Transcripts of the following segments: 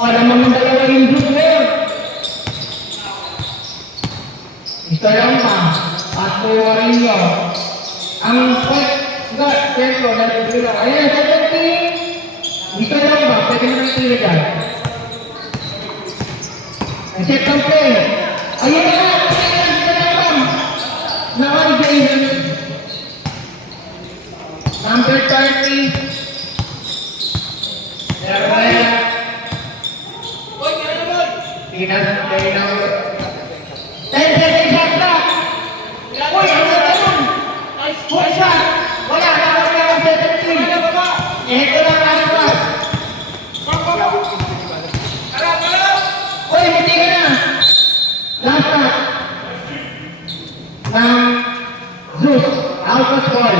Ada mga dalawa yung group ngayon. Ito lang pa. At kuwarin nyo. Ang point guard, sentro, nalibilo. Ayan, second team. Ito lang ba? Pwede mo nang tira dyan. Ang second play. Ayun na! Ito lang ba? Nakaligayin. Number 30. Darwaya. Pinag-play number 10 seconds shot clock. Uy, ano na yun? Full shot. Wala ang 17. Ito lang ang shot. Uy, hindi ka na. Last shot. Ng Zeus. Alpha's ball.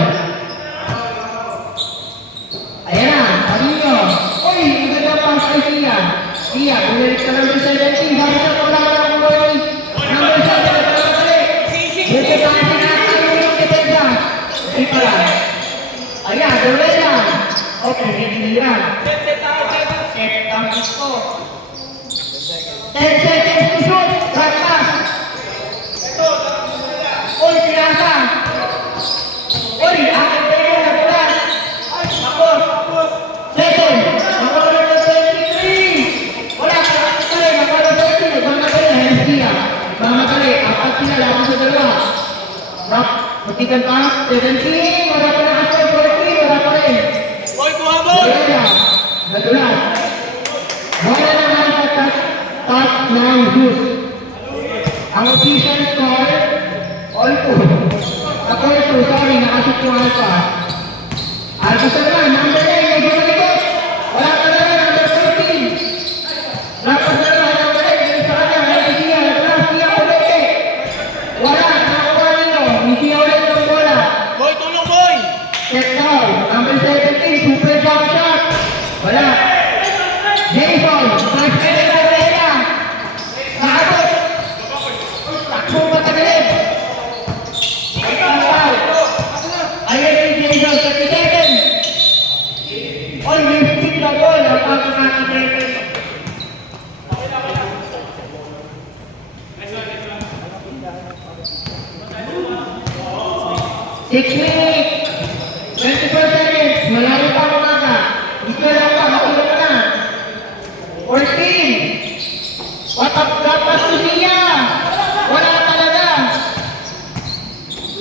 Ayan na. Parinyo. Uy, maganda pa sa Sia. Sia, bumalik ka number 17. Bakit na wala ka ng boy? Number 7, nagpapalik. Buti pa ang pinatay yung depensa. Hindi pala. Ayan, dawin lang. Okay, hindi lang. Set ang gusto. 10 seconds to shoot. Right pass. Uy, pinasa. Uy, akin tayo na bulan. Tapos. Second. Number 23. Wala ka na kali. Number 30. Mamatali. Hestia. Mamatali. Apat sila lang sa dalawa. Rock. Matikan pa. 17. Wala pa na ako. 14. Wala pa rin. Boy, kuhabol! Nadulas. Wala naman sa top ng Zeus. Ang official score, all two. Ako ito, sorry, nakasip yung Alpha. Alpha sa naman, number 9, may gumalikot. Wala ka na rin, number 14. Dapat na naman, number 9, may sa kanya, may siya, nadulas, siya ulit. Wala, nakuha ninyo, hindi ulit ng bola. Boy, tulong boy! Check down, number 17, super jump shot. Wala. Jason, first minute na Reyna. Nakabot. Takbo matagalin. Ayun si Jason, 37. All may speed na ball. Ang pagkakakit. Six minutes. 24 seconds. Malaro pa ang umaga. Ito lang pa. Matulog na. 14. Watap-gapas to siya. Wala talaga.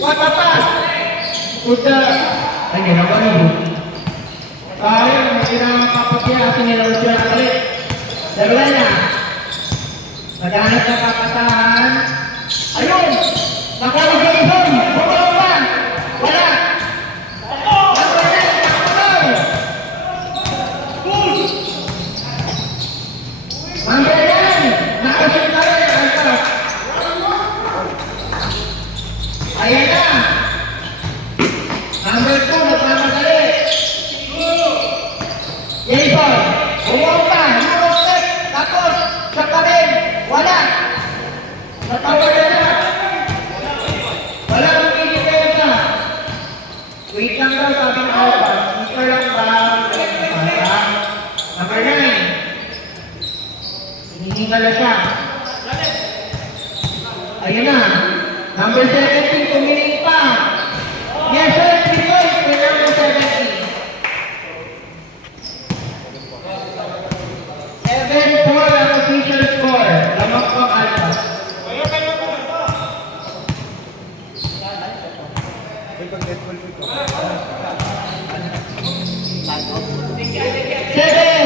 Watapas. Puta. Ay, ginawa niyo. Tayo, hindi na mapapagya. Sinilawad siya na ulit. Dalawa na. Maghanap na papasahan. Ayun! Nakawag Jason! Bumulong pa! Wala! Number 9! Nakasip na rin! Alpha! Ayan na! Number 2, nagmamadali! Jason! Bumulong pa! Nakasip! Tapos! Sa kabin! Wala! Natawag na! Wala ang pinipesa! Wait lang daw sabi ng Alpha. Speaker lang ba? Number 9. Hinihingal na siya. Ayun na. Number 17, tumiling pa. Yes, sir. 3 points for number 17. 7-4 ang official score. Lamang pang Alpha. Seven.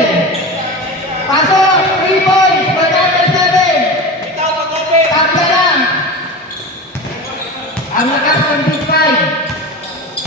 Pasok. 3 points for number 7. Tapla lang. Ang lakas ng big 5.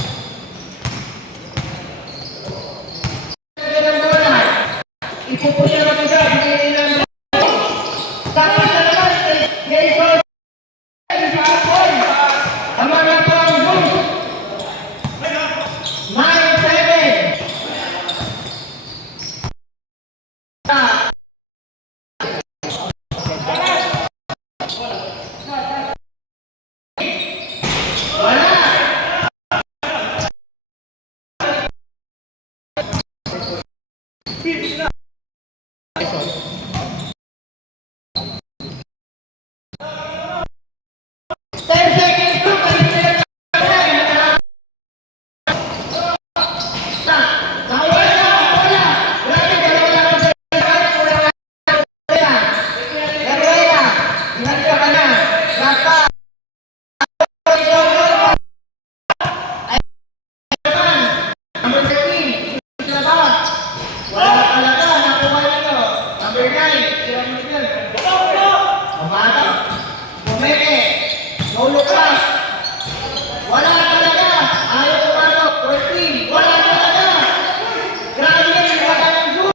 Mamata. Bumeke. No look pass. Wala talaga. Ayaw pumasok. 14. Wala talaga. Grabe yan. Wala ng shoot.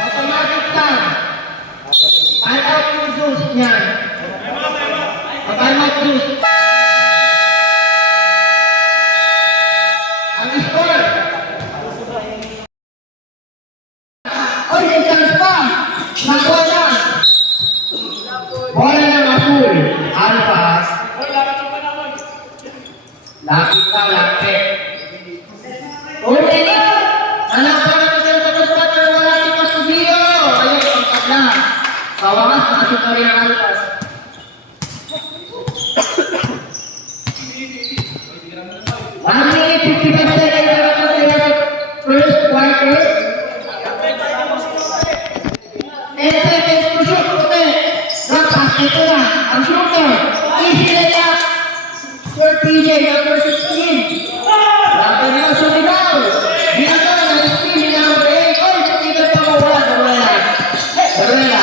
Automatic time. Time out yung shoot niyan. Time out shoot. Ang score. Oy, may chance pa. Nakuha na. Bola na mapul. Alpas. Lapit ka, lapit. Ulit. Anak pa na tayo sa pagpata na wala ni Pasudio. Ayun, pangkat na. Kawangas, nakasip na rin ang alpas. One minute, 55 seconds na lang sa first quarter. 10 seconds to shoot. Okay. Drop pass. Ito na. Ang shooter. Easy na niya. Sir TJ, number 16. Grabe na sa ligaw. Ginagawa na ng steal na number 8. Oy, tingnan pa mawala. Barrera.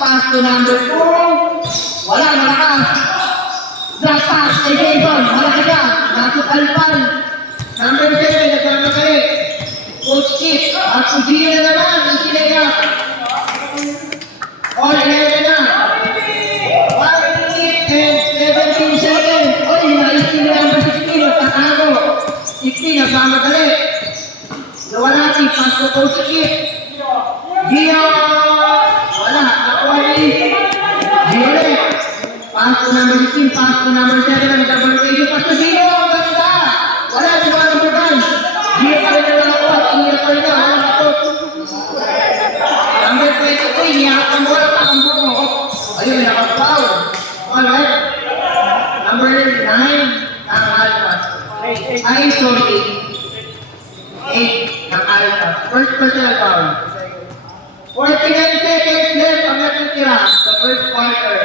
Pass to number 2. Wala, malakas. Drop pass kay Jason. Malaki ka. Nasa Alpan. Number 7, nagmamakali. Coach Kip. At Sujino na naman. Easy na niya. All 11 na. 1 minute and 17 seconds. Oy, na-steal na number 16. Nagtatago. 16, nagmamakali. Nawalati. Pass to Coach Kip. Gio. Wala. Nakuha ni Gio ulit. Pass to number 16. Pass to number 7. Nagkabalagay. Pass to Gio. Ganda. Wala. Diba number 1? Gio pa rin na nakuha. Tingin pa rin na. Wala na po. Number 23, niyakap ang bola pa ang buko. Ayun, nakapaw. Alright. Number 9, ng Alpas. Ay, sorry. 8 ng Alpas. First personal foul. 49 seconds left ang natitira sa first quarter.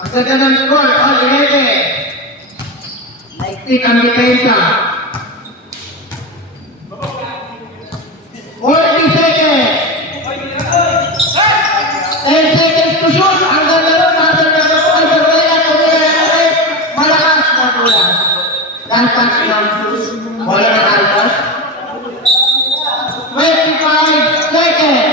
Ang ganda ng score, all 11. Naiktik ang depensa. 40 seconds. 10 seconds to shoot. Ang ganda nun. Nasa nasa po ay Barrera. Malakas na bola. Dahil punch ng shoot. Bola ng Alpas. 25 seconds.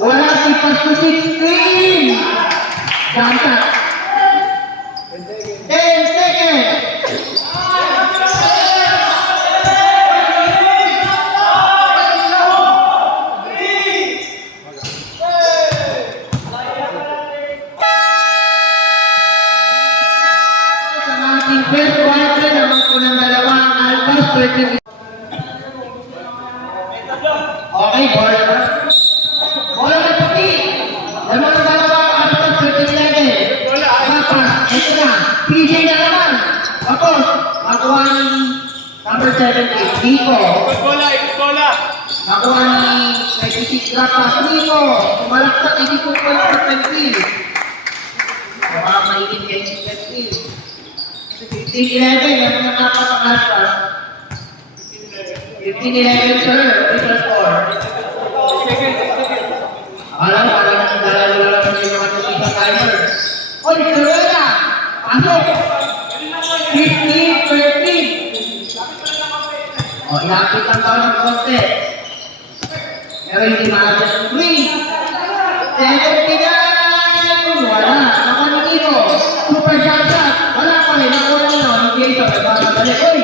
Wala si pass to 16. Ganta. 10 seconds. Sa ating first quarter naman po ng dalawang Alpas 30. Okay, bola na. Bola na puti. Naman ang dalawang Alpas 37. Papa, ito na. PJ na naman. Tapos, nakuha ni number 17, Nico. Nakuha ni 26 Rapa, Nico. Tumalaksak, hindi po po yung percentil. Baka maigit kayo yung percentil. 15-11, yung mga kapatang Alpas. 15-11, sir. Little 4. Alam, parang dalawa lang yung mga nakita timer. Oy, Corona! Pasok! 15-13. O, ilapit lang daw ng konti. Pero hindi makasya ng 3. 79! Wala. Nakuha ni Kiko. Super jump shot. Wala pa rin. Nakuha niyo. Hindi ito. Nagbabagali. Oy!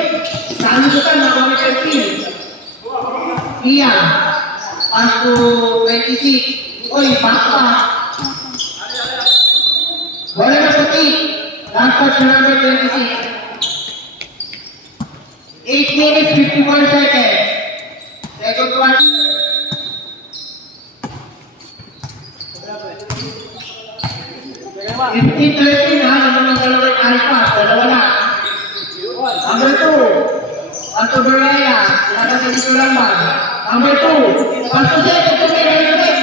Nalusutan. Nakuha ni 13. Iya. Pass to 26. Oy, baka. Wala na puti. Last touch number 26. 8 minutes, 51 seconds. Second quarter. Fifteen 13 ha, naman ang dalawang Alpas, dalawa na. Number 2, Pato Baraya, lakas na dito lang ba? Number 2, Pato Seco, tumira yung ulit.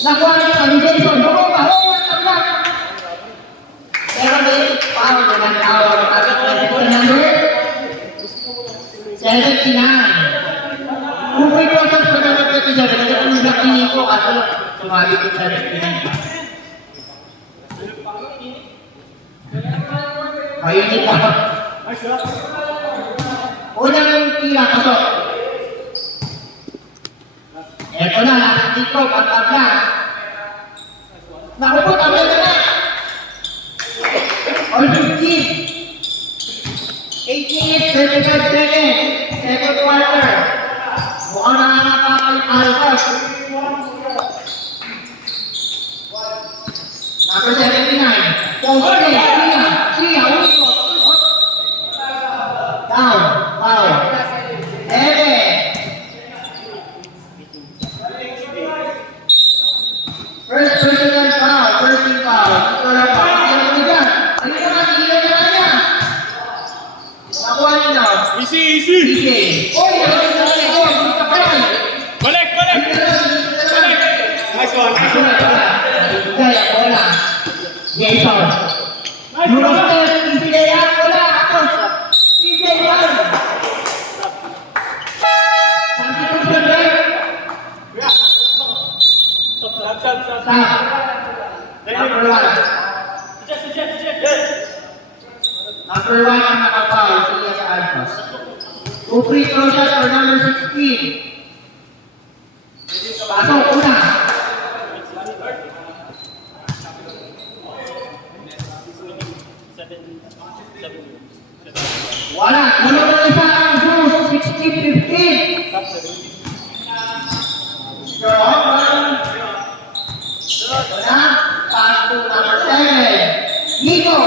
Nakuha na ito, ni Jason, bumong ka, oh, tabla. sumali ko sa referee. Mainit ako. Unang tira ko to. Eto na, nakikita ko, pagkab na. Naku po, tabay na na. All 15. 8 minutes, 35 seconds. Second quarter. Mukhang nakakapakal yung alpas. Number 79. Post play. Sia, ulo. Down. Foul. 7. First personal foul. First team foul. Ito lang pa. Ano ka dyan? Ano ka man? Higilan ka lang yan. Nakuha niyo daw. Easy, easy. DJ. Oy! Ano ka pa yan? Balik, balik. Balik. Nice one, nice one. Kaya, wala. Jason. Lumabas, easy na yan. Wala. Ako. DJ yan. Substitution break. Stop. Number 1. Number 1 ang nakapowl. Siya sa Alphas. Two free throw shots for number 16. Pasok, una. Wala. Wala na isa ang Zeus. 16-15. Strong. Wala. Pass to number 7. Nico.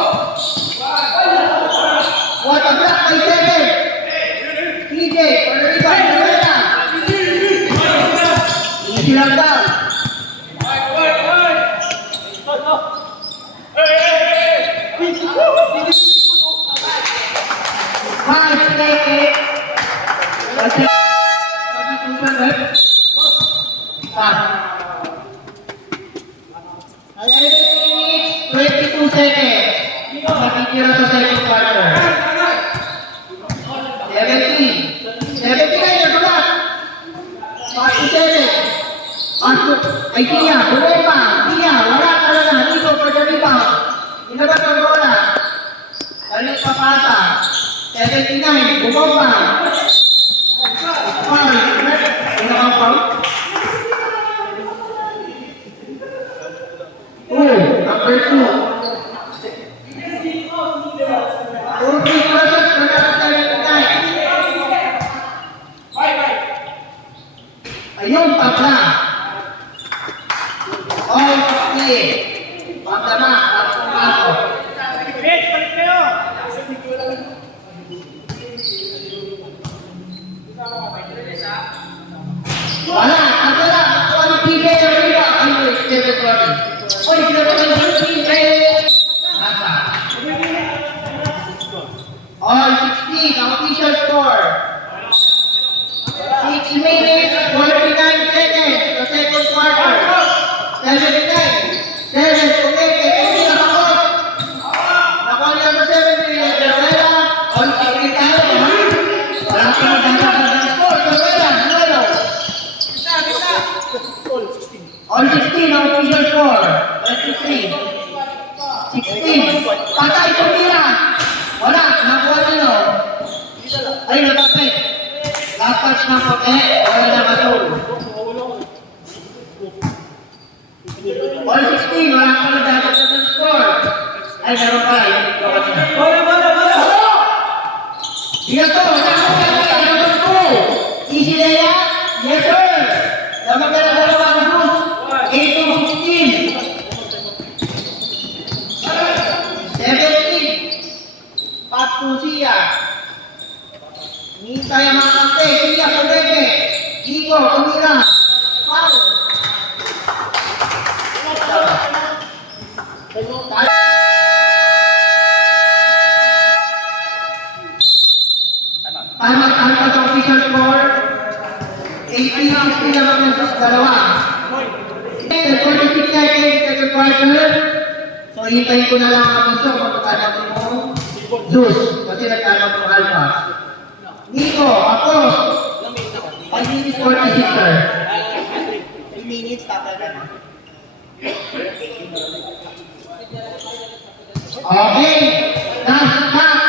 What a block by 7. TJ. For the rebound. Wala. Easy lang daw. Five seconds. Kasi substitution break. Stop. 11 minutes, 22 seconds. Nakikira sa second quarter. 17. 17 na yun, wala. 47. Pasok. Ay, Tia, buhay pa. Tia, wala ka na na. Dito, for the rebound. Inabas ang bola. Balik papasa. 79, bumomba. Foul. Ano ang foul? 2, number 2. Two free throw shots for number 79. Ayun, tabla. All 15. Pagdama, tapos pumasok. Wala, wala. Nakuha ni PJ yung rebound. Ay, wait, Stephen Curry. Oy, sinabi ko yung PJ. Nasa. All 16, ang official score. 6 minutes, 49 seconds. The second quarter. 79. 7, kumeke. Hindi na bakot. Nakuha ni number 7. Pero all 16 tayo. Wala ka magdadagdag ng score. Pero all 16 ang official score. 23. 16. Patay tumira. Wala. Nakuha nyo. Ay, napapit. Lapas na puti. Wala na masul. All 16. Wala ka na dapat ng score. Ay, meron pa. Dito to. Number 2. Easy na yan. Yes, sir. Dapat na dalawa ang Zeus. 8-16. 17. Pass to Sia. Nintay ang mga kante. Sia, kumeke. Nico, kumira. Foul. Tama sa official score. 18 ang sila ng dalawa. 46 seconds, second quarter. So, hintayin ko na lang ang puso kung magkakaroon mo Zeus. Kasi nagkaroon mo Alpha. Nico, ako. 5 minutes 46, sir. 3 minutes, tatagal. Okay. Last shot.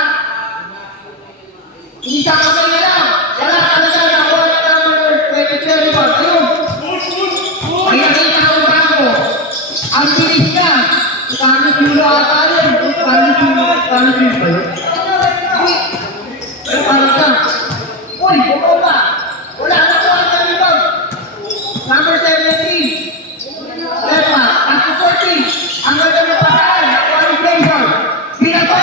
Isa ka na lang. Wala ka na lang. Ako na number 23. Ayun. May nakita ko ba ako? Ang bilis niya. Kamis Yulo ata yun. Kamis Yulo ba yun? Pero parang ka. Uy, bukaw ka. Wala na ko ang dito. Number 17. Lepa, ako 14. Ang ganda ng pasaan. Qualification. Binato.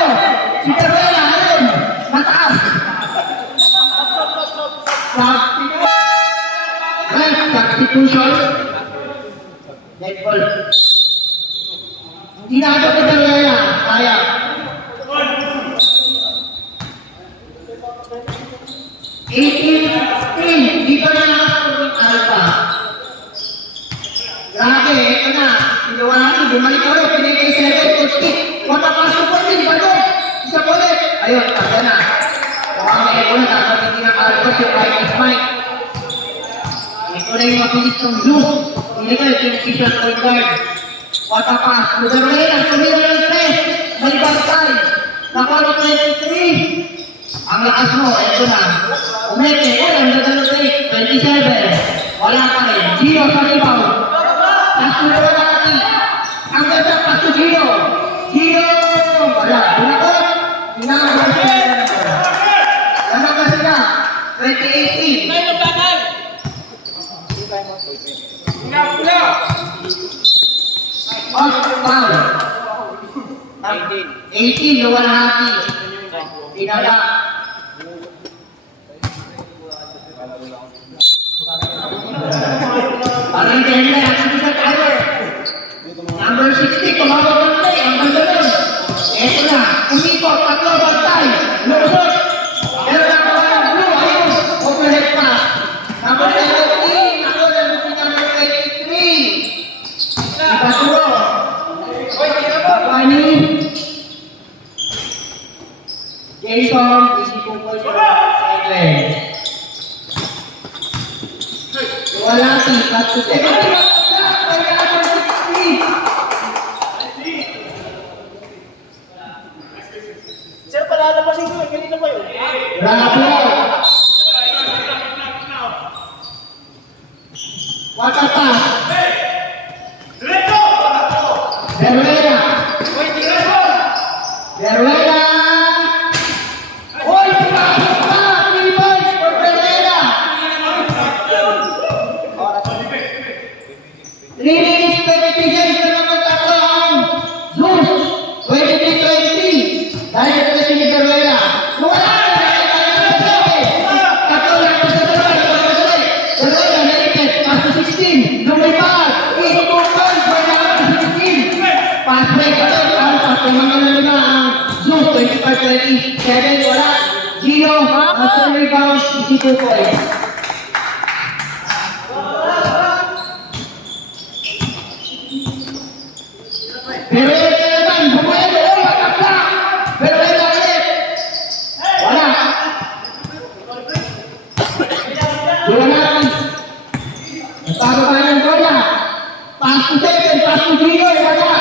Si Carrera, ayun. Mataas. Substitution. Dead ball. Hindi na ako kita Carrera. Kaya. Dito na ang Alpha. Grabe, ito na. Iniwanan, bumalik ko ulit. Pinigay 7, 60. Matapasok ko din, bago. Isa ko ulit. Ayun, taga na. Kumamay ko na, dapat hindi na Alpha si Right Mike. Ito na yung mabilis ng blue. Pinigay, Kingfisher point guard. Matapas. Lugar na yun, ang tumira ng 3. May bantay. Nakalo 23. Ang lakas mo, ito na. Umeke, ang gagano 27. Wala pa rin. Gio sa rebound. Pasto na natin. Ang ganda, pasto Gio. Gio! Wala. Bunakot. Hinahal siya. Tama ka sila. 2018. May labanan! Pula! Foul. 18, luwal hati. Tinala. Parang ganyan na, sabi sa Tyler. Number 60, tumawag ng play. Ang ganda nun. Eto na, umikot, tatlo, bantay. Lusot. Pero nakawa ng blue, ayun. Overhead pass. Number 17, ako na si number 23. Ibasuro. Kapani. Jason, easy po po siya. Wala si Pasto. Sir, palalabasin ko. Ganito pa yun. Bravo! What a pass! Berueda! Berueda! Oy, pumasok pa! 3 points for Berueda! 3 minutes, 20 seconds na naman tatlo ang Zeus! 23-20! Dahil ito na si Berueda! Wala! Tatlo lang po sa dalawa! Berueda, nalipit! Pass to 16! Lumipad! 8 points for number 16! Pass break ito! Ang patumangan na nila ang Zeus! 25-27! Wala! Gio! After rebound, 22 points! Berueda naman! Bumuelo! Oh! Matakla! Berueda ulit! Wala! Duwanan! Nagpapaba ng bola! Pass to 7! Pass to Gio! Wala!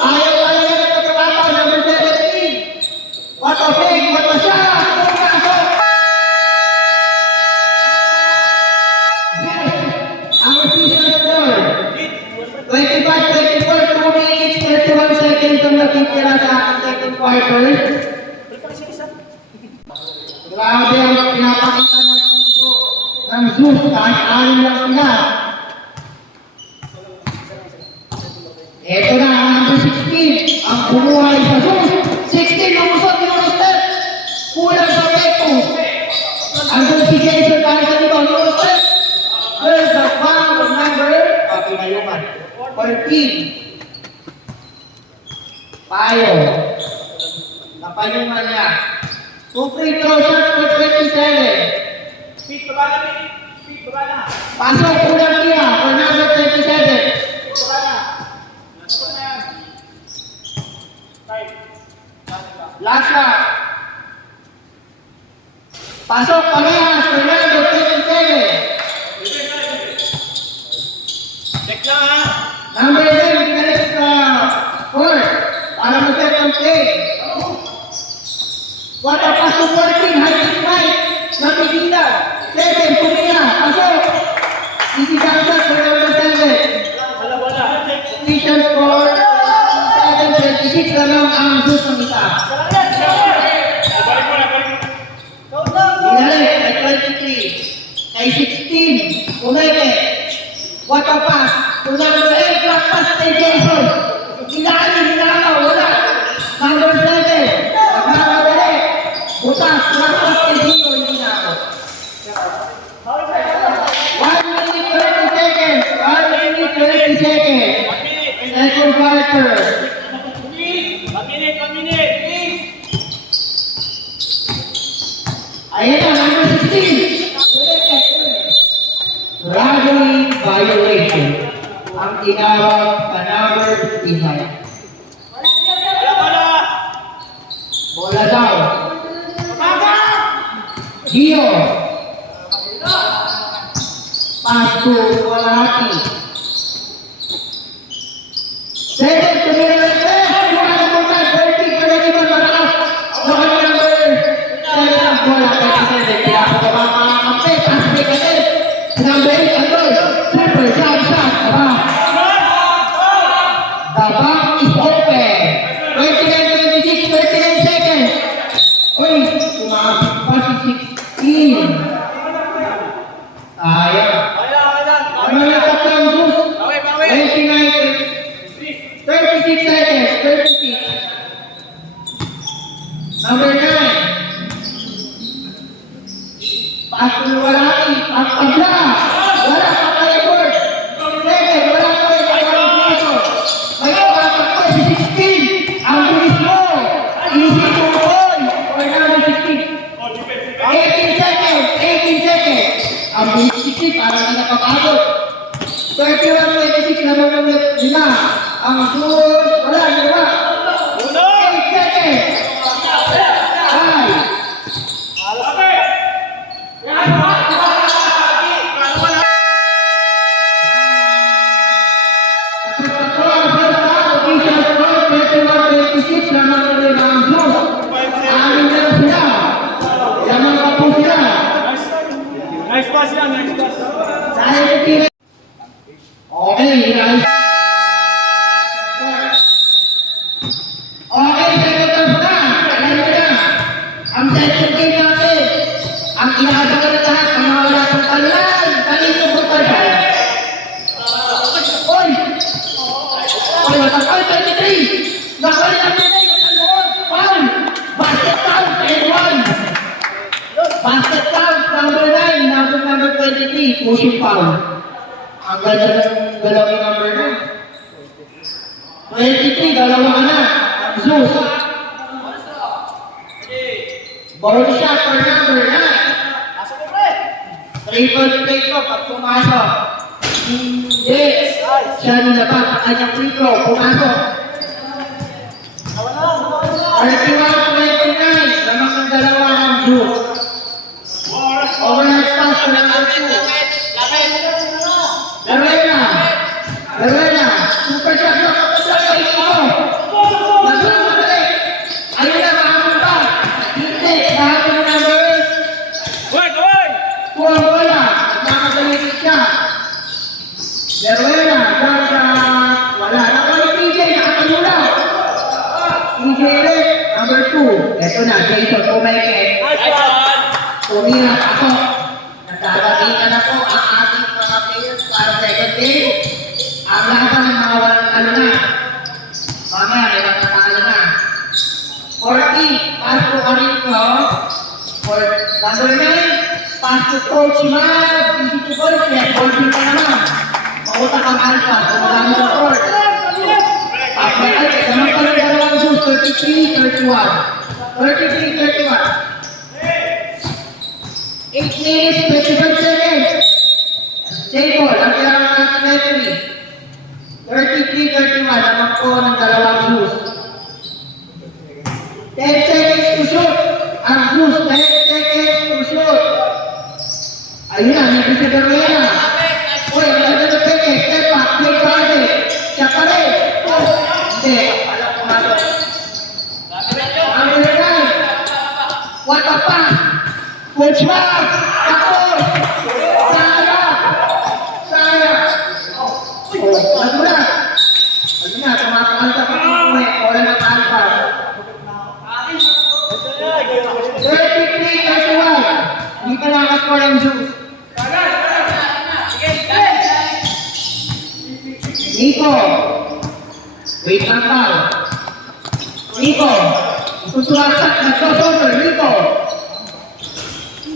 Ayaw na nagpapaba! Number 17! What a fake! What a shot! Ang official score! 25-24, 2 minutes, 31 seconds ang natitira sa aking second quarter. Grabe ang pinapakita ng puso ng Zeus kahit anin lang sila. Ito na ang number 16, ang bumuhay sa Zeus. 16, lumusot yung step. Kulang sa reto. Andun si Jason dahil sa ibang yung step. There's the foul number, pinayuman, 14. Payo. Napayuman niya. 2 free throw shots for 27. Speed baba na. Speed baba na. Pasok kulang niya for number 27. Baba na. Baba na yan. Right. Last shot. Pasok parehas for number 27. Check lang ha. Number 36 lamang ang Zeus ng isa. Balik mo na, balik mo na. Inalik kay 23. Kay 16, Umeke. What a pass. To number 8, black pass kay Jason. Hinakaw, wala. Number 7, nagmamadali. Butas, black pass kay Gino, hindi na ako. 1 minute 30 seconds. 1 minute 30 seconds. Second quarter. 1 minute. Ayan na, number 16. Ragging violation ang tinawag sa number 59. Wala. Bola daw. Gio. Pass to Walaki. 7 to Miller. Bukan na muna. 30 pa na rin ang malakas. Bukan na number 7. Bola. 37. Kaya ako ba mga kampe. Kampe ka din. Number 8. Andol. Super jump shot. Aba. The back is open. 29, 26, 39 seconds. Uy, tumabig pa si 16. Sayang. Ano na tatlong Zeus? 29, 36 seconds. 36. Number 9. Pass to Walaki. Pass pabla. Wala pa pa record. 7. Wala pa record. May kapatid ko si 16. Ang bilis mo. Easy to goal. Or number 16. 18 seconds. 18 seconds. Ang bilis 16. Parang hindi nakapagod. 31-26 naman ng nila. Ang Zeus. Wala. 8 seconds. 5. Nice pass yan, nice pass. Ang inaagaw na lahat, ang mga wala pang kalunan, kanino po tayo? Oy! Oy, matakal, 23! Nakali ang pinay, nakaluon, foul! Basket foul, 10-1! Basket foul, number 9, number 23, pushing foul. Ang ganda ng dalawang number 9. 23, dalawa ka na. Zeus. Ball shot for number 9. Triple play ko pag pumasok. Hindi. Siya nila pa sa kanyang free throw. Pumasok. 31-29. Lamang ng dalawa ng Zeus. Overhead pass for number 2. Laruena. Super shot na kapatid sa ito. Nagmamadali. Ayun na, mahamon pa. Hindi. Mahamon ng number 8. Wala. Nagmamadali siya. Laruena. Wala. Nakawala PJ. Nakatulula. PJ Rick. Number 2. Ito na. Jason Kumeke. Tumira ako. Nagkagatingan ako ang ating mga players para second game. Ang laban ng mga walang talo na. Mamaya, may mga talo na. 40, pass to Arinco. For number 9, pass to Coach Mag. Easy to goal, kaya 40 pa naman. Mautak ang Alpha, kumagano sa court. Naman pa ng dalawang Zeus, 33-31. 33-31. 8 minutes, 25 seconds. Jacob, ang kailangan natin referee. 33-31, naman po ng dalawang Zeus. 10 seconds to shoot. Ang Zeus, 10 seconds to shoot. Ayun na, hindi si Garuena. Uy, ang ganda ng peke. Step back, play Friday. Siya pa rin. Hindi, alam ko nga ito. Number 9. What a pass. Coach Mark! Tapos! Sayang! Oh, nagmula! Ayun na, tumatakal sa pag-uwi. Wala na tayo. score ng Zeus. Nico. Wait lang daw. Nico. Susulat-sat. Nagsosover. Nico.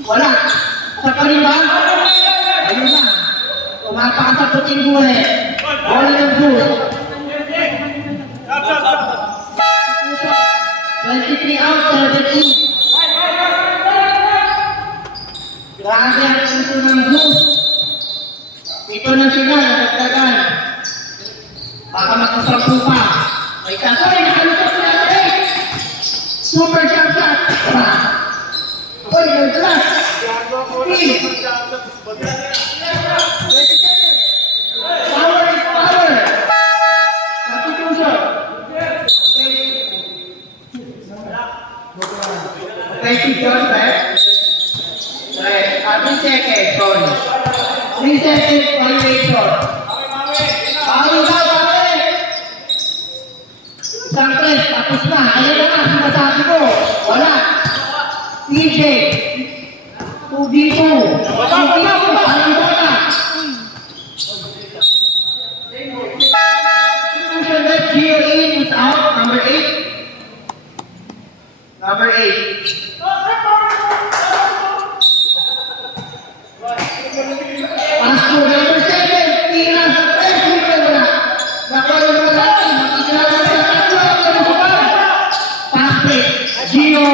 Wala. Sa pa rin ba? Ayun na. Tumapakasap sa tingguhe. Bola ng Zeus. 23 out, 17. Grabe ang puso ng Zeus. Ito na sila, natagdagan. Baka makasampu pa. May sasoy, nakalusot na natin. Super jump shot. Oy, may flash. Team. Power is power. Substitution. Okay, si John back. Right, 3 seconds, sorry. 3 seconds violation. Bawal daw, bawal! Isang press, tapos na. Ayan na nga, sinasabi ko. Wala. TJ. 2v2. 2v2. Parang bola. Substitution left, Gio in is out. Number 8. Number 8. Pasko number 7, tira sa press, hindi wala. Nakuha naman natin, makikilala sa tatlo, ang subar. Patrick, Gio,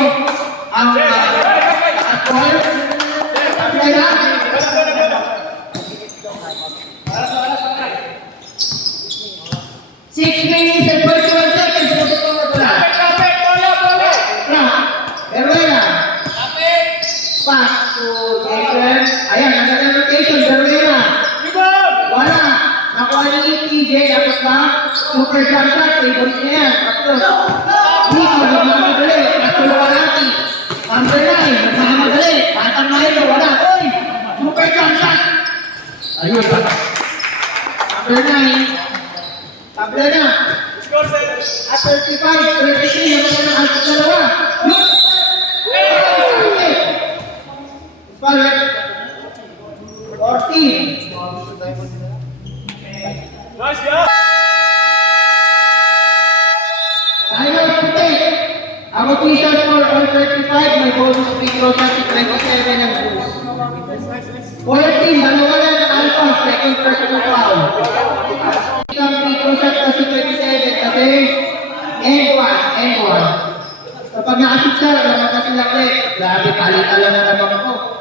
ang Aswal, Pagdala. 6 minutes and 41 seconds, Herrera. Pass to Jason. Ayan, naganda rotation, Herrera. Wala. Nakuha ni TJ, dapat ba? Super jump shot, favorite niya yan. Tapos, Nico, nagmamadali. Nagtulungan natin. Number 9, nagmamadali. Batang Mayo, wala. Oy! Super jump shot. Ayun, bata. Number 9. Tabla na. At 35, 33, naman na ang dalawa. Balik. 14. Timer puti. Ang official score on 35, may bonus free throw shot si 27 ang boost. 14, dalawa na ng Alpha, second personal foul. Isang free throw shot kasi 27 kasi end one. Kapag na-assist siya, naman kasi lang ulit. Grabe, palitan lang naman ako.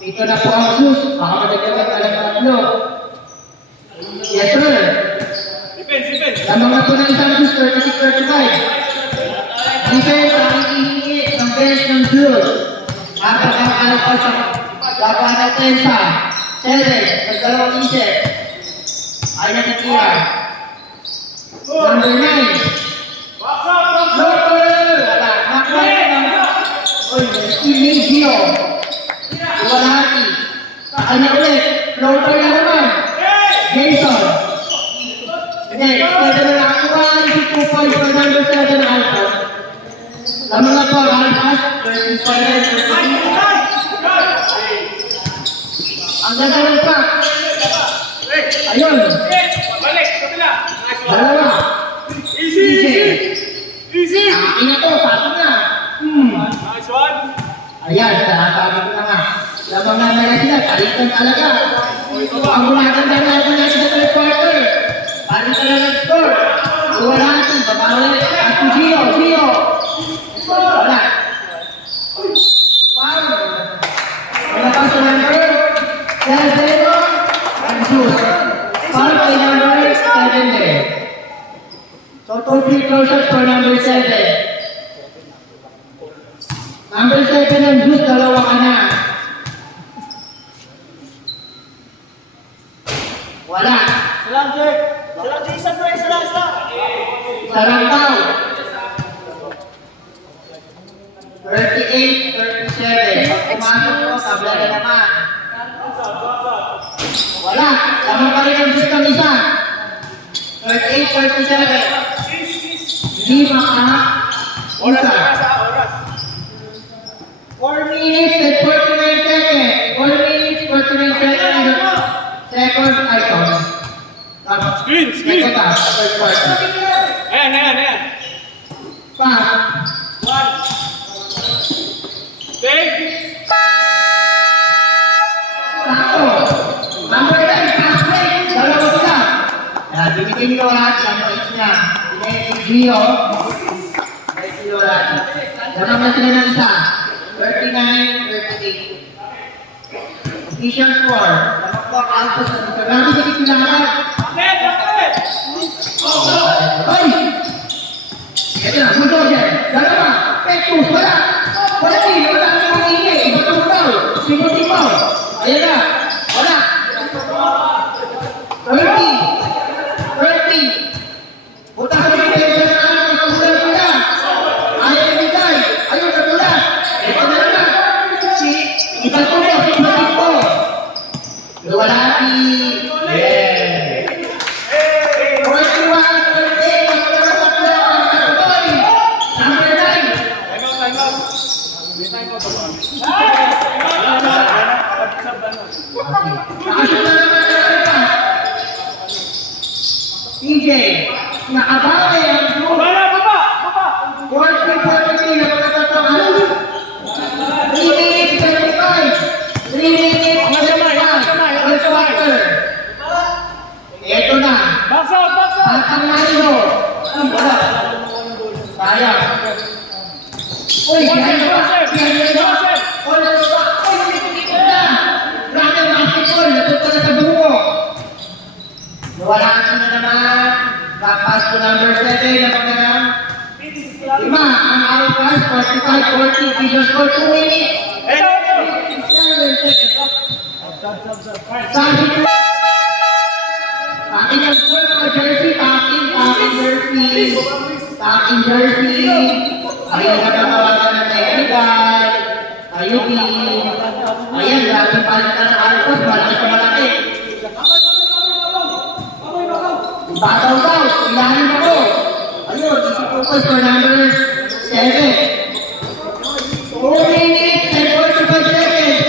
Dito na po ang Zeus. Baka madagdagan talaga ng tatlo. Yes, sir. Lamang na po ng isang Zeus, 36-35. Defense ang hihingi ng bench ng Zeus. Kapag ang Alpha sa laban ng Tensa. 7, nagdalawang isip. Ay natitira. Number 9. Local! Wala. Nakuha. Uy, si Gio. Iwalati. Ano ulit? Floater na naman. Jason. Hindi, pwede na nakakuha. Si 2 points for number 7 Alpha. Lamang na po ang Alphas. 37, 38. Ang gagawin pa. Ayun. Dalawa. Easy. Akin na to, sabi na. Ayan, sabi ko na nga. Lamang na nila sila, talitan talaga. Ang gulagan na natin na sa third quarter. Paano ka lang nag-score? Wala natin, babawal. At Gio. Wala. Wow. Wala pa sa number 7. Ang Zeus. Foul by number 7 there. Total free throw shots for number 7. Number 7 ang Zeus, dalawa ka na. Wala. Sarang tao. 38, 37. Pumasok mo, tabla na naman. Wala. Sama pa rin ang Zeus ng isa. 38, 37. Hindi maka. Isa. 4 minutes and 49 to the second item. Screen, screen. Second half, third quarter. Ayan, ayan, ayan. Pass. Take. Sakto. Number 10, pass break. Dalawa sila. Yan, binitin nyo lahat. Yan, right niya. Binitin Gio. Binitin nyo lahat. Ganun na sila ng isa. 39-38. Official score. Lamang po ang altos na dito. Grabe dikit sila lahat. Ay! Ito na, bulldozer. Dalawa. Petus, wala. Wala din. Wala na yung ingay. Iba itong foul. Singutin mo. Ayan na. Wala. 30. Punta ka dito. Ito na lang. Ito na lang. Ayaw na bigay. Ayaw na tulas. Ito na lang. Iba ito mo. Singutin mo. Luwalati. Yeah. 41. PJ, nakabawi ang group. Baba. 40-40 na pagkatataon. 3 minutes 35. 3 minutes 35. First quarter. Ito na. Box out. Batang Marino. Wala. Sayang. Uy, ganyan ba? Ganyan ba? Grabe ang basketball. Natuto na sa buho. Wala ka na naman. Pass to number 7 na pagkakang 5 ang out pass, 45-40. Visual score 2 minutes. 57 seconds. Sabi ko, aking ang score mga jersey, taking jersey. Ayun na natawagan ng technical. Ayukin. Ayan, grabe palitan ng altos. Malaki pa malaki. Bataw daw, ilahin ako. Ayun, isi-focus for number 7. 4 minutes and 45 seconds.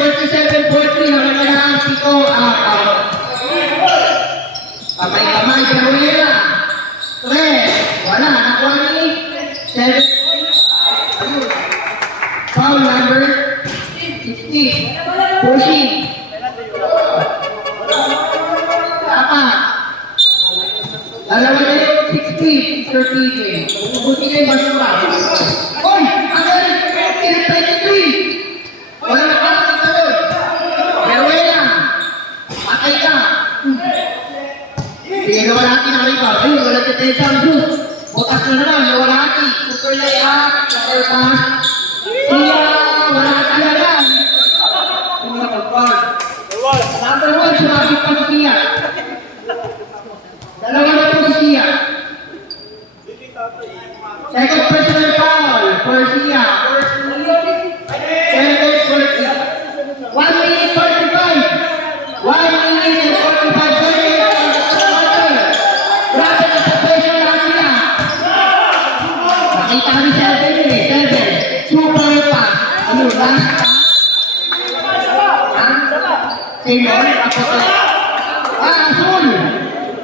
47-40. Naman Tito. Kamay-kamay, Garuera. 3. Wala, nakuha ni 7. Ayun. Foul number 16. Pushing. Dapat. Dalawa na yung 60, Sir PJ. Buti na yung basura. Oy! Ang galing! 23! Wala na kami dito doon. Pero wala. Patay ka. Sige, nawala natin ang riba. Ayun, wala natin tayo sa juice. Butas na naman, nawala natin. Super layup, super pass. Siya, wala ka talaga. Number 1, sumabit pa si Siya. Dalawa na po si Siya. Second personal foul for Siya. First minute, 7:40. 1 minute 45. 1 minute and 45 seconds. Grabe na sa pressure lang sila. Nakita kami 7. Super pass. Ano, last pass? Simon, ako to. Asul!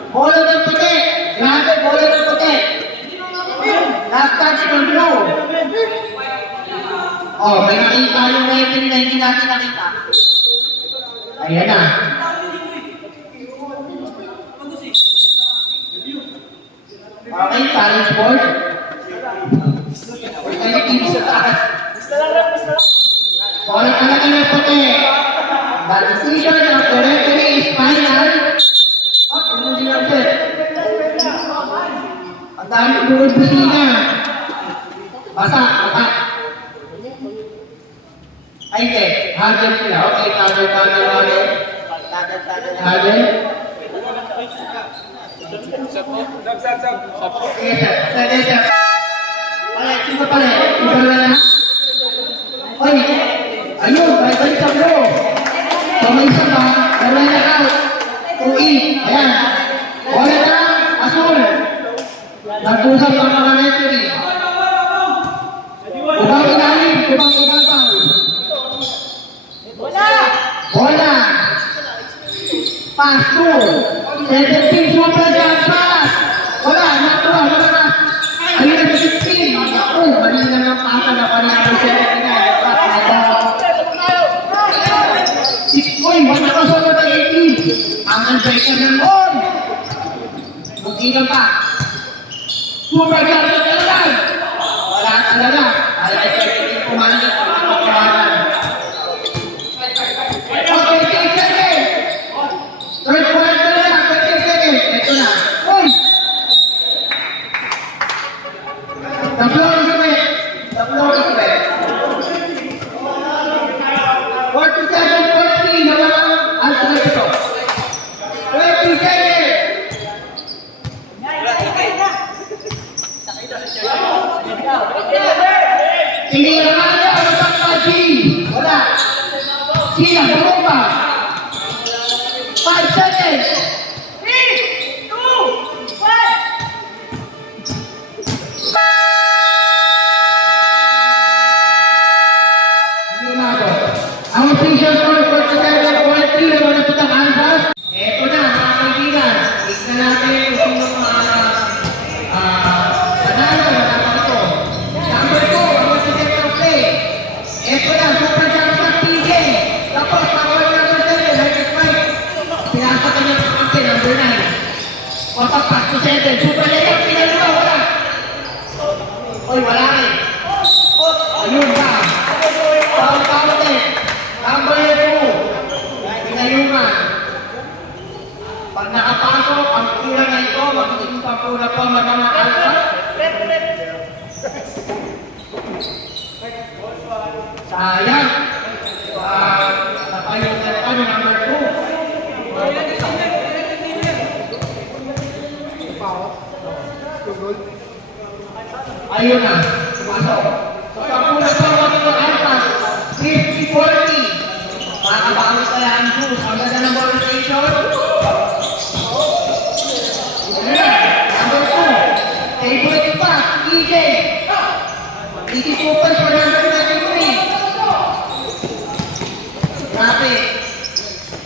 Bola ng puti! Grabe, bola ng puti! Last touch ng blue! Oh, may nakita yung referee na hindi natin nakita. Ayan na. Okay, challenge board. Huwag kayo TV sa taas. Bola talaga ng puti. The decision of the referee is final. Hindi na set. Ang dami buong busina. Basa. Ay, hindi. Harden sila. Okay, harden. Harden. Sige, sir. Pala, sino pala? Sino na? Oy, ayun, balik sa bro. May isa pa, dalawa na out. 2-8. Ayan. Wala na, Asul. Nag-usap ang mga referee. Ibang ilalim, ibang pa. Bola. Pass 2. 17 super jump pass. Wala, nakuha, wala na. Ayun na sa 16. Ako, mali na ng pasa na pa niya ang 79. Uy, wala ka sa mga 18. Ang breaker ng on. Buti ka pa. Super jump na talaga. Wala talaga. Ay, kumanan na kumanan. Okay, 10 seconds. Third quarter na, 30 seconds. Ito na. Uy! The floor is wet. The floor is wet. 47-40. Nawalang alternate ito. 20 seconds. Hindi naman na ang pagkaji. Wala. Sila, bumba. 5 seconds. 3, 2, 1. Ang official score for today ay 40 na mga tutang alpas. Eto na mga kaibigan. Tignan natin kung sino panalo na ito. Number 2, ang masigit ng play. Eto na, super jump sa TJ. Tapos, power number 7, like Mike. Pinasa ka niya sa kante, number 9. Papapas to 7, super layup, pinalima, wala. Oy, wala rin. Ayun ba? Power number 2, pinayungan. Pag nakapasok, ang tira na ito, magiging papula pa mga alpha. Sayang. Napayungan pa ng number 2. Ayun na, sumasok. So, papula pa mga alpha. 50-40. Makabawi kaya ang Cruz. Ang ganda ng ball rotation. Number 2. Favorite pa. TJ. Easy focus for number 93. Grabe.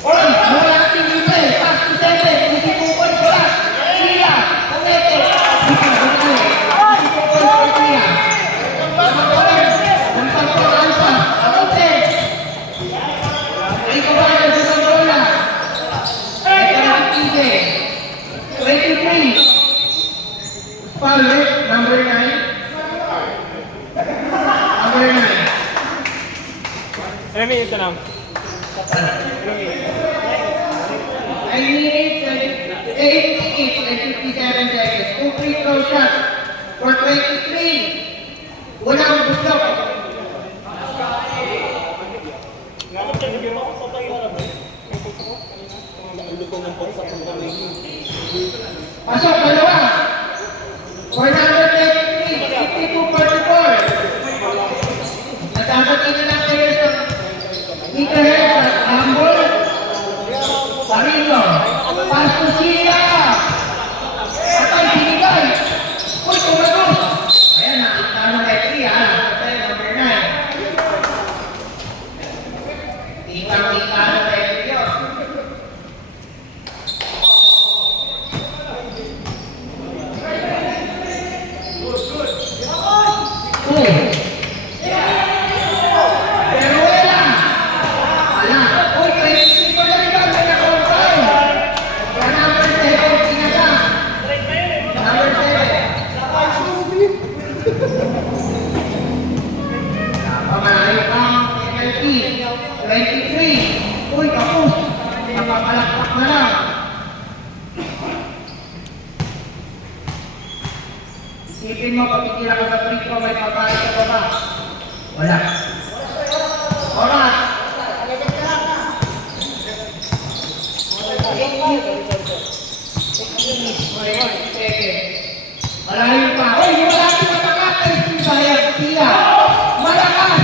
Oy, mula ang TJ. Pass to 7. Easy focus for us. Sia. Pumete. Easy focus for Sia. Number 9. Number 9. Enemy isa lang. I need 88 and 57 seconds. 2 free throw shots for 23. Walang gusto. Pasok, dalawa. For number 33, 52-44. Nagkakatin na lang kayo sa Ikahead sa Ambol. Sarino. Pass to Sia. Atay, binigay. Uy, tumagos. Ayan, nakita mo kay Sia. Atay, number 9. Tingnan-tingnan na kay Sia. Pamalayo ang NLP 23. Uy, kapos. Napapalakpak na lang. Isipin mo, pag titira ka sa free throw, may pagkain ka ba ba? Wala. Alright. Malayo pa. Uy, wala natin matakakas. Sayang, Sia. Malakas.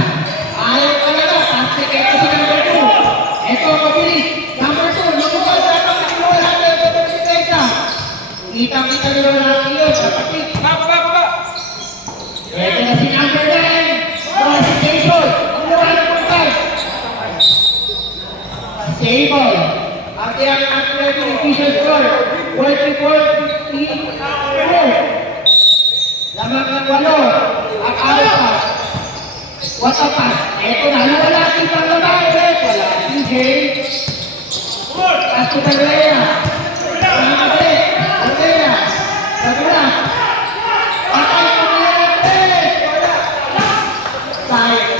Ayaw talaga. Kasi kaya kasi number 2. Ito, mabilis. Number 2. Nakuha na ito. Nakuha na ito. Ito si Tessa. Kita-kita nila natin yun. Kapatid. Baba! Ito na si number 9. Mga si Jason. Ang luha na puntal. Stable. At yung athlete Patapas. Ito na. Wala kitang babae. Wala. TJ. Pasto Galera. Galera. Galera. Patay ko nila ng tres. Wala. Sayang.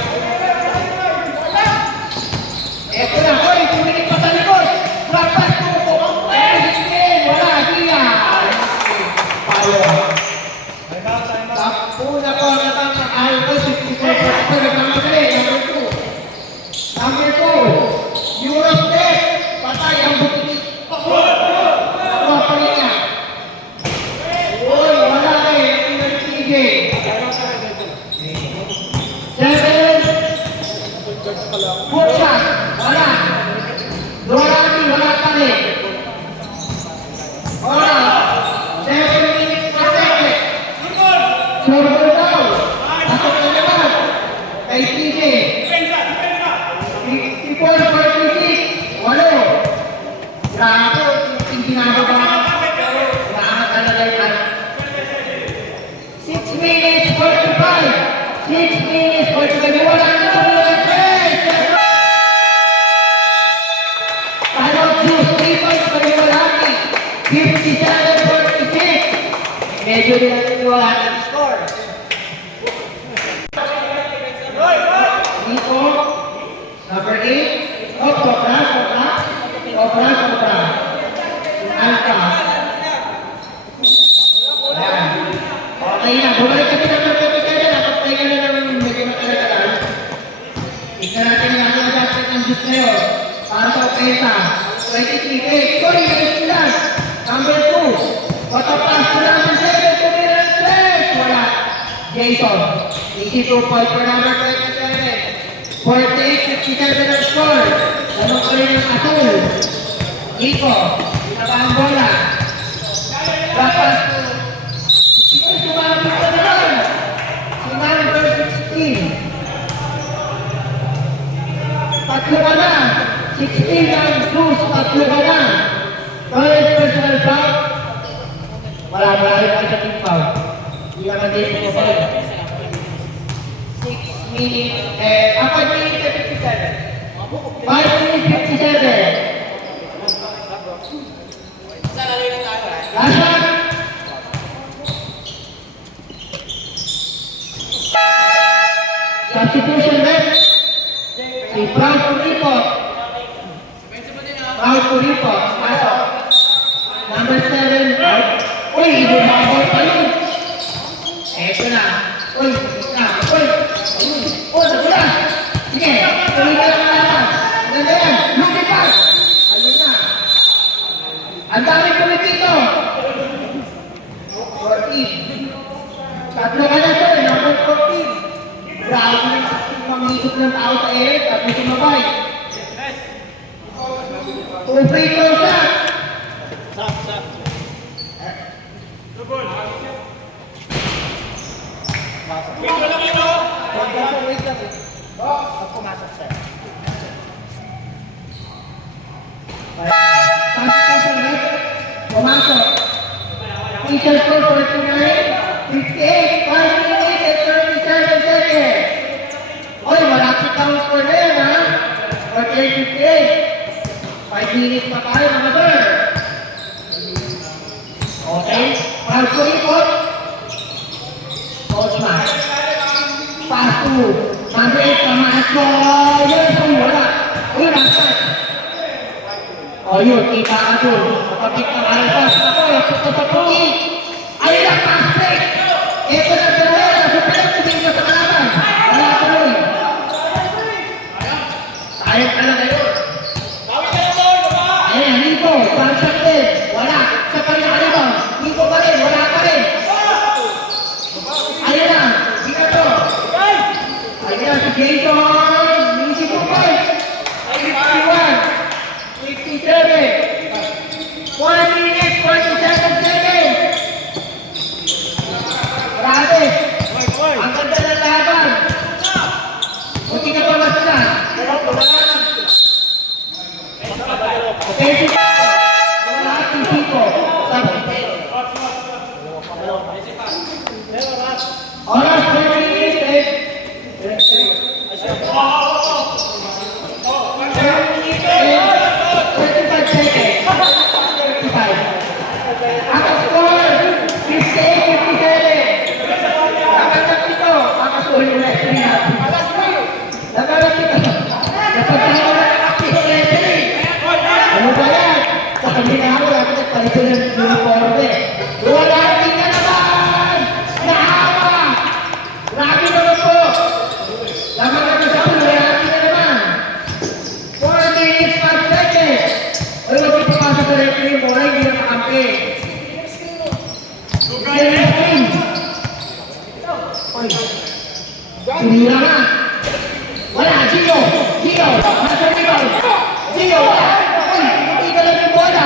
Eto na, hoy, tuminig pa sa likod. Rapas ko po ang pwede. Wala, siya. Palo. Sampu na po, natang alko, 67. Number 2. Number 2. Europe Tech. Patay ang bukit. Ako pa niya. Uy, wala eh. TJ. 7. Good shot. Wala. Wala pa rin. Wala. 7 minutes per second. Server down. Pasok na naman. Kay TJ. 54-46. Walo. Grabe. Yung ginagawa. Grabe talaga yan. 6 minutes 45. 6 minutes 45. Wala na ito. Final juice, 3 points pa rin malaki. 57-46. Medyo nila niniwala ng score. Dito, number 8. Oh, sobra. Alka. Ayan. Okay na. Bumalik kasi ng number 27. Dapat tayo na ng medyo matalaga. Ika natin ang adjustment ng juice ngayon. Para sa opensa. 23. Sorry, nag-islan. Number 2. Patapas ko lang ng 7. Tumira ng 3. Wala. Jason. 82 points for number 27. 48-57 ang score. Tanong ko rin ang Atul. Nico. Pinaba ang bola. Rapas ko. Sumabit ka naman. Si number 16. Tatlo ka na. 16 ang Cruz. Tatlo ka na. Third personal foul. Wala rin ka sa team foul. Hindi naman din mo pa. 6 minutes. 4 minutes at 57. 5 minutes 57. Last shot. Substitution left. Si Proud Puripot. Pasok. Number 7. Uy, ibabawal pa yun. Eto na. Uy, nagula. Sige, tuloy ka lang naman. Maganda yan. Lumipas. Ayun na. Ang dami pumipito. 14. Tatlo ka na sir. Number 14. Grabe na mamikot ng tao sa ere. Tapos sumabay. 2 free throw shot. Pumasok sir. Pumasok. Teacher score 49, 58, 5 minutes and 37 seconds. Oy, malapit ang score na yan ha. 48, 58. 5 minutes pa tayo mga sir. Okay. Pass to report. Coach Mark. Pass to. Number 8, Tamas ko. Yes, wala. Uy, nasa. O yun, kita ka doon. Kapit ng alpas. Ako, ito sa puki. Ayun ang pass break. Ito na Ferreira. Superang tumingin ka sa kalaban. Wala tuloy. Sayang talaga yun. Ayan, Nico. Pansak din. Wala. Sa pa rin nakalibaw. Nico pa rin. Wala pa rin. Ayan na. Dito to. Ayan na si Jason. Easy po pa. 51. 57. 1 minute, 47 seconds. Grabe. Ang ganda ng laban. Kunti ka pa basta na. Okay, si wala ating Chico. Oras, 20 minutes. 35 seconds. 35. Ang score, 58-57. Dapat ito, makasuhin yung referee natin. Dapat ito. Dapat ito na nakapis yung referee. Ano ba yan? Sa kabila ako, dapat palito ng uniforme. Wala rin na naman! Nahawa! Grabe naman po! Laman na sa ulo, wala rin na naman! 4 minutes, 5 seconds! Ay, wag yung pumasok sa referee yung bola, hindi na makampi. Sinira na! Wala! Gio! Gio! Nasa rebound! Gio! Wala! Uy! Hindi ka lang yung bola!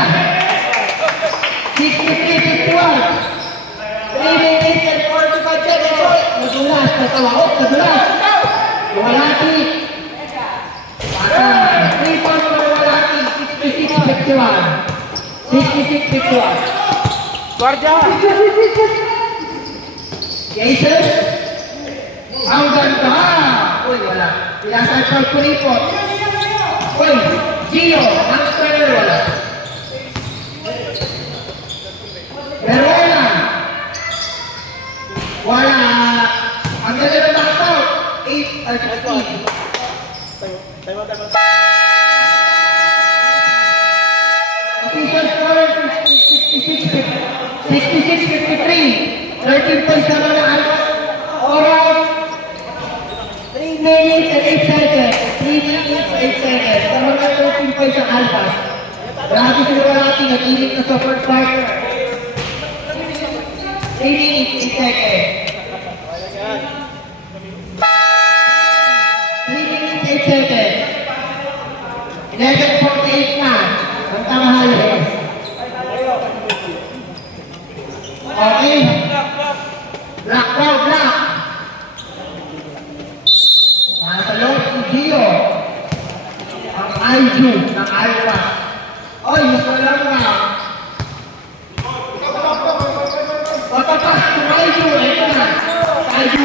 63-51! 3 minutes and 45 seconds! Nadulas! Natawakot! Nadulas! Walati! Patay! 3 points for Walati! 66-51! 66-51! Guardia! Jason? Ang ganda! Uy, wala. Pinasal sa kuripot. Uy, Gio, ang square wala. Verona. Wala. Ang ganda ng knockout. 8-16. Official score 66-53. 13 points naman ang Alpas. Oras 3 minutes and 8 seconds. 3 minutes 8 seconds. Naman ang 13 points ang Alpas. Grabe siguro natin nag-init na sa first quarter. 3 minutes 8 seconds. 3 minutes 8 seconds. 11:48 na. Ang tamahali. Okay. Black daw, black. Nasa loob si Gio. Ang Aiju ng Alpha. Oy, gusto lang na. Patapas si Aiju. Ito na. Aiju.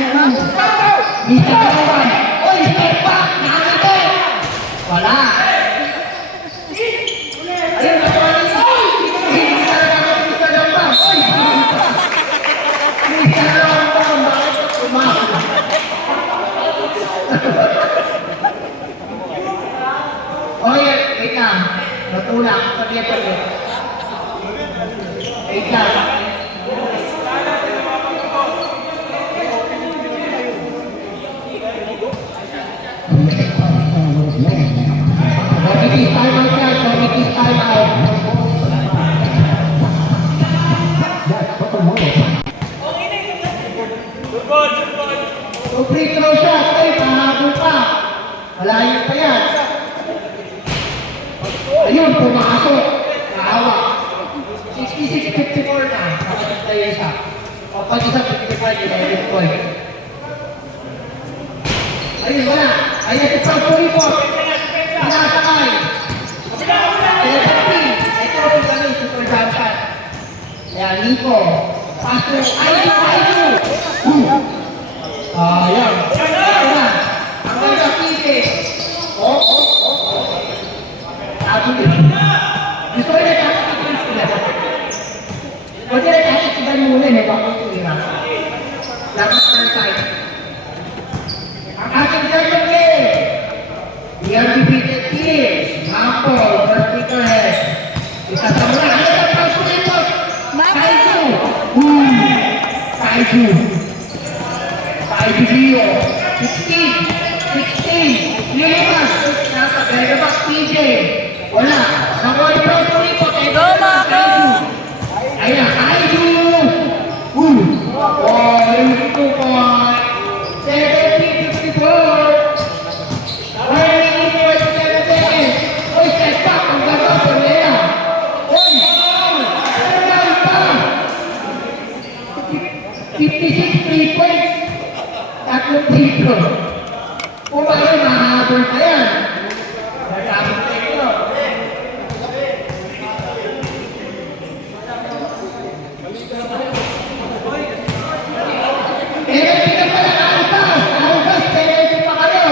Misa kawan. Oy, step back. Nakakita. Wala. Ayun, nakuha niyo. Hindi ka na nakakita ng back. Oy, Misa kawan. Bakit tumakas? Oy, wait lang. Natulak. Saglit. Wait lang. Committee time out yan. Committee time out. So free throw shot. Ay, pahabol pa. Malayo pa yan. Ayun, pumasok. Naawa. 66-54 na. Kapatid tayo isa. Kapag isa, 55 na yung point. Ayun, wala. Ayun, si Pang Kuripot. Pinasakay. 17. Ito yung kami, super jump shot. Ayan, Nico. Pastor, Aiju. Ayan. Ayan na. Ang ganda, Kike. Sabi nila. Gusto ko na kakakit sila. Huwag nila kakitiban muna, may bakit sila. Dapat ng time. Ang ating second game. The undefeated teams. Apple, first speaker head. Isasama na. Ano na pang Kuripot? Kaiju. Kaiju. Kaiju Rio. 16. Lilipas. Nasa Bergabak PJ. Wala. Nakuha ni Pang Kuripot. Kaiju. Ayan, Kaiju. Oh, yung 2 point. 70-54. Running 47 seconds. Oy, step back. Ang ganda po nila. Oy! Meron pa. 56 3 points. Tatlong tito. Pumayo, mahabol pa yan. Nagabot sa ito. Penalty na pala, Alpas. Alpas, penalty pa kayo.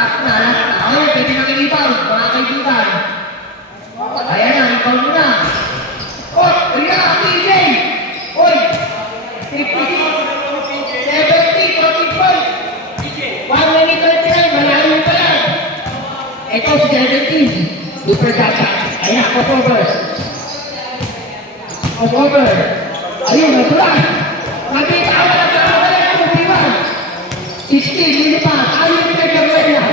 last na. Okay, pwede nang i-rebound, mga kaibigan. Ayan na, rebound mo na. Oh, kaya na, PJ! Oy! 56, 70, 40 points. 1 minute 39, malayo pa yan. Ito si 17. Super Tata. Ayan, crossover. Crossover. Ayun, natulang. Nagkitawa na wala na kumiwa. 16, lilipat. Ayun, pinagkagawin niya.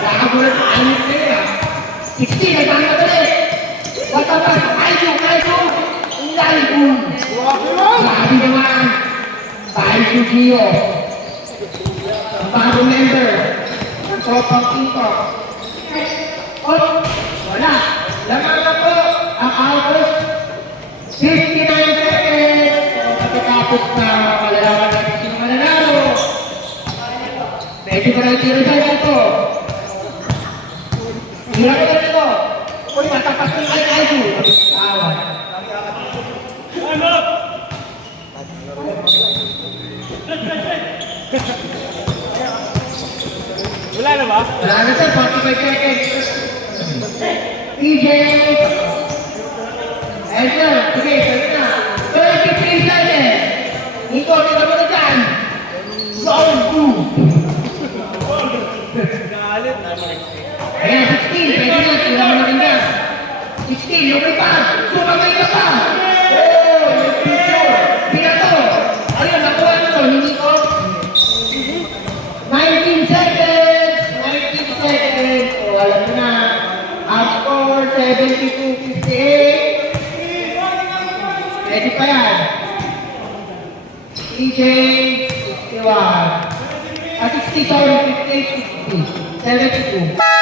Nakagulat na ayun niya. 16, nagkakagalit. Watapas, ayun. Ilalim. Sabi naman. Dahil si Gio. Ang bago member. Ang tropang tito. Oh, wala. Laman na po ang August 59 seconds. Pagkatapos na malalaman natin sino mananalo. Medyo ka na itiro sa ito. Hirap ko na ito. Uy, matapas ng ay-ay-do. Awan. Wala na ba? Wala na sir, 45 seconds. PJ. Eh sir, sige, sabi na. 33 seconds. Nico, tignan mo na dyan. Zone 2. Galit. Ayan, 16. Pwede na, tignan mo na rin dyan. 16, lumipad. Sumamay ka pa. Oh, yung picture. Pinato. Ayun, nakuha nyo to, hindi ko. 19 seconds. 19 seconds. O, alam mo na. Outscore, 72-58. Ready pa yan. PJ, 61. 60, sorry, 58-60. 72.